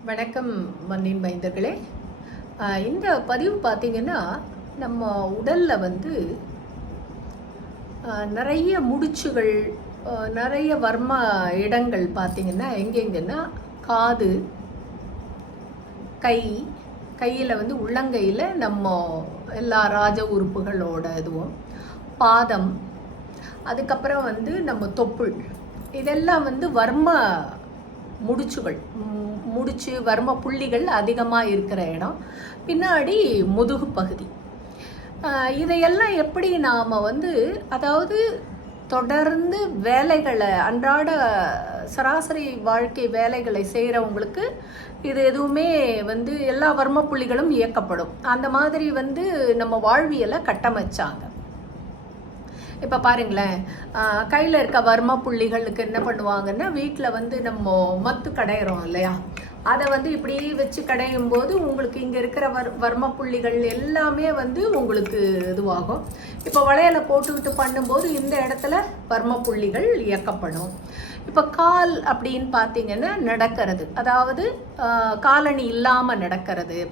வணக்கம் மண்ணின் மைந்தர்களே இந்த பதிவு பார்த்தீங்கன்னா நம்ம உடலில் வந்து நிறைய முடிச்சுகள் நிறைய வர்ம இடங்கள் பார்த்திங்கன்னா எங்கெங்கன்னா காது கை கையில் வந்து உள்ளங்கையில் நம்ம எல்லா ராஜ உறுப்புகளோட இதுவும் பாதம் அதுக்கப்புறம் வந்து நம்ம தொப்புள் இதெல்லாம் வந்து வர்ம முடிச்சுகள் முடிச்சு வர்ம புள்ளிகள் அதிகமாக இருக்கிற இடம். பின்னாடி முதுகு பகுதி. இதையெல்லாம் எப்படி நாம் வந்து அதாவது தொடர்ந்து வேலைகளை அன்றாட சராசரி வாழ்க்கை வேலைகளை செய்கிறவங்களுக்கு இது எதுவுமே வந்து எல்லா வர்ம புள்ளிகளும் இயக்கப்படும். அந்த மாதிரி வந்து நம்ம வாழ்வியலை கட்டமைச்சாங்க. இப்போ பாருங்களேன் கையில் இருக்க வர்ம புள்ளிகளுக்கு என்ன பண்ணுவாங்கன்னா வீட்டில் வந்து நம்ம மத்து கடையிறோம் இல்லையா? அதை வந்து இப்படி வச்சு கடையும் போது உங்களுக்கு இங்கே இருக்கிற வர் வர்ம புள்ளிகள் எல்லாமே வந்து உங்களுக்கு இதுவாகும். இப்போ வளையலை போட்டுக்கிட்டு பண்ணும்போது இந்த இடத்துல வர்ம புள்ளிகள் இயக்கப்படும். இப்போ கால் அப்படின்னு பார்த்தீங்கன்னா நடக்கிறது. அதாவது காலணி இல்லாமல் நடக்கிறது.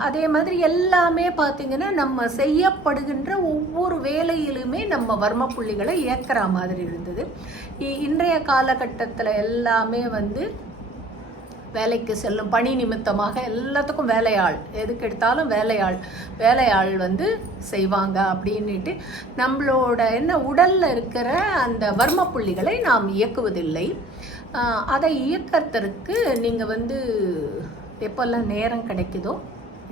அதே மாதிரி எல்லாமே பார்த்தீங்கன்னா நம்ம செய்யப்படுகின்ற ஒவ்வொரு வேலையிலுமே நம்ம வர்ம புள்ளிகளை இயக்கிற மாதிரி இருந்தது. இ- இன்றைய காலகட்டத்தில் எல்லாமே வந்து வேலைக்கு செல்லும் பணி நிமித்தமாக எல்லாத்துக்கும் வேலையாள். எதுக்கு எடுத்தாலும் வேலையாள். வேலையாள் வந்து செய்வாங்க அப்படின்னுட்டு நம்மளோட என்ன உடலில் இருக்கிற அந்த வர்ம புள்ளிகளை நாம் இயக்குவதில்லை. அதை இயக்கறதற்கு நீங்கள் வந்து எப்போல்லாம் நேரம் கிடைக்குதோ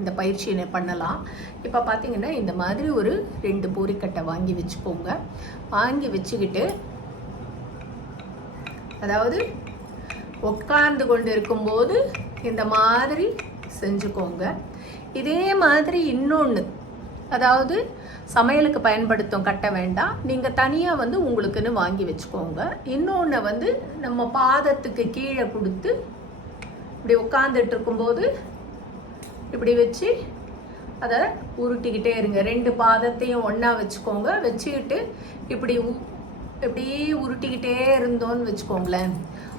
இந்த பயிற்சியை பண்ணலாம். இப்போ பார்த்தீங்கன்னா இந்த மாதிரி ஒரு ரெண்டு பூரிக்கட்டை வாங்கி வச்சுக்கோங்க. வாங்கி வச்சுக்கிட்டு அதாவது உட்கார்ந்து கொண்டு இருக்கும்போது இந்த மாதிரி செஞ்சுக்கோங்க. இதே மாதிரி இன்னொன்று அதாவது சமையலுக்கு பயன்படுத்தும் கட்ட வேண்டாம். நீங்கள் தனியாக வந்து உங்களுக்குன்னு வாங்கி வச்சுக்கோங்க. இன்னொன்று வந்து நம்ம பாதத்துக்கு கீழே கொடுத்து இப்படி உட்காந்துட்டு இருக்கும்போது இப்படி வச்சு அதை உருட்டிக்கிட்டே இருங்க. ரெண்டு பாதத்தையும் ஒன்றா வச்சுக்கோங்க. வச்சுக்கிட்டு இப்படி உ- இப்படி உருட்டிக்கிட்டே இருந்தோன்னு வச்சுக்கோங்களேன்.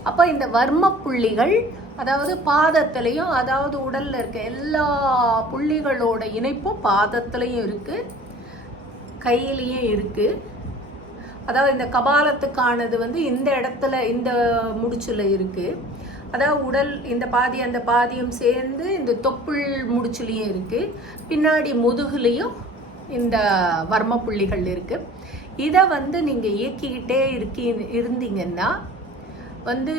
அப்போ இந்த வர்ம புள்ளிகள் அதாவது பாதத்திலையும் அதாவது உடலில் இருக்க எல்லா புள்ளிகளோட இணைப்பும் பாதத்திலையும் இருக்குது கையிலையும் இருக்குது அதாவது இந்த கபாலத்துக்கானது வந்து இந்த இடத்துல இந்த முடிச்சில் இருக்குது அதாவது உடல் இந்த பாதி அந்த பாதியும் சேர்ந்து இந்த தொப்புள் முடிச்சுலையும் இருக்குது பின்னாடி முதுகுலையும் இந்த வர்ம புள்ளிகள் இருக்குது இதை வந்து நீங்கள் இயக்கிக்கிட்டே இருக்கி இருந்தீங்கன்னா வந்து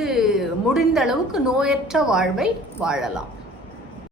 முடிந்த அளவுக்கு நோயற்ற வாழ்வை வாழலாம்.